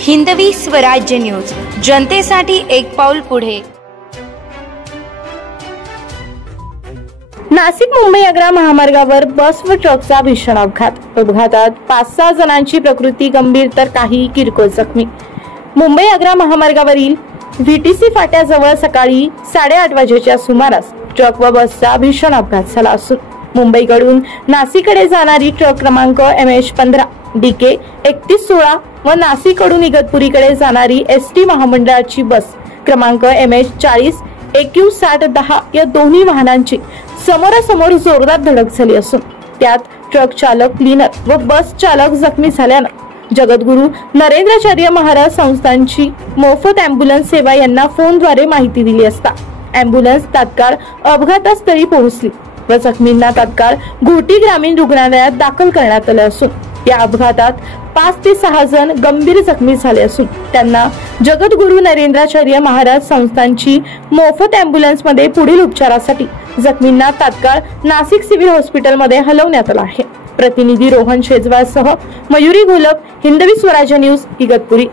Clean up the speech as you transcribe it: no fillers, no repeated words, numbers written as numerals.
Hindavi Swarajya news, जनतेसाठी एक पाऊल पुढे। नाशिक मुंबई आग्रा महामार्गावर बस व ट्रकचा भीषण अपघातात 5-6 जणांची प्रकृती गंभीर तर काही किरकोळ जखमी। मुंबई आग्रा महामार्गावरील व्हीटीसी फाट्याजवळ सकाळी 8:30 वाजेच्या सुमारास ट्रक व बसचा भीषण अपघात झाला असून मुंबईकडून नाशिककडे जाणारी ट्रक क्रमांक MH15 DK 3116 व नाशिककडून इगतपुरीकडे जाणारी ST महामंडळाची बस क्रमांक MH40 AQ6010 या दोन्ही वाहनांची समोरासमोर जोरदार धडक झाली असून त्यात ट्रक चालक, क्लीनर व बस चालक जखमी झाल्यानं जगद्गुरू नरेंद्राचार्य महाराज संस्थानची मोफत अँब्युलन्स सेवा यांना फोनद्वारे माहिती दिली असता अँब्युलन्स तात्काळ अपघातस्थळी पोहोचली व जखमींना तात्काळ घोटी ग्रामीण रुग्णालयात दाखल करण्यात आले असून या अपघातात 5 ते 6 जण गंभीर जखमी झाले असून त्यांना जगद्गुरू नरेंद्राचार्य महाराज संस्थानची मोफत अँब्युलन्स मध्ये पुढील उपचारासाठी जखमींना तात्काळ नाशिक सिव्हिल हॉस्पिटलमध्ये हलवण्यात आले आहे। प्रतिनिधी रोहन शेजवाळसह मयुरी घोलप, हिंदवी स्वराज्य न्यूज, इगतपुरी।